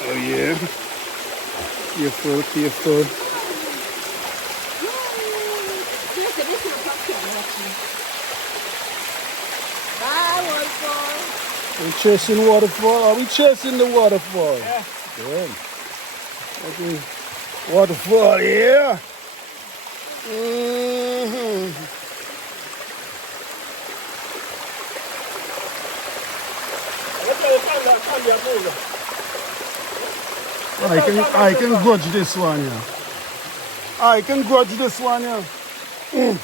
Oh yeah. Careful, careful. We're chasing waterfall. Are we chasing the waterfall? Yeah. Good. Okay. Waterfall, yeah. I can grudge this one, yeah. I can grudge this one, yeah.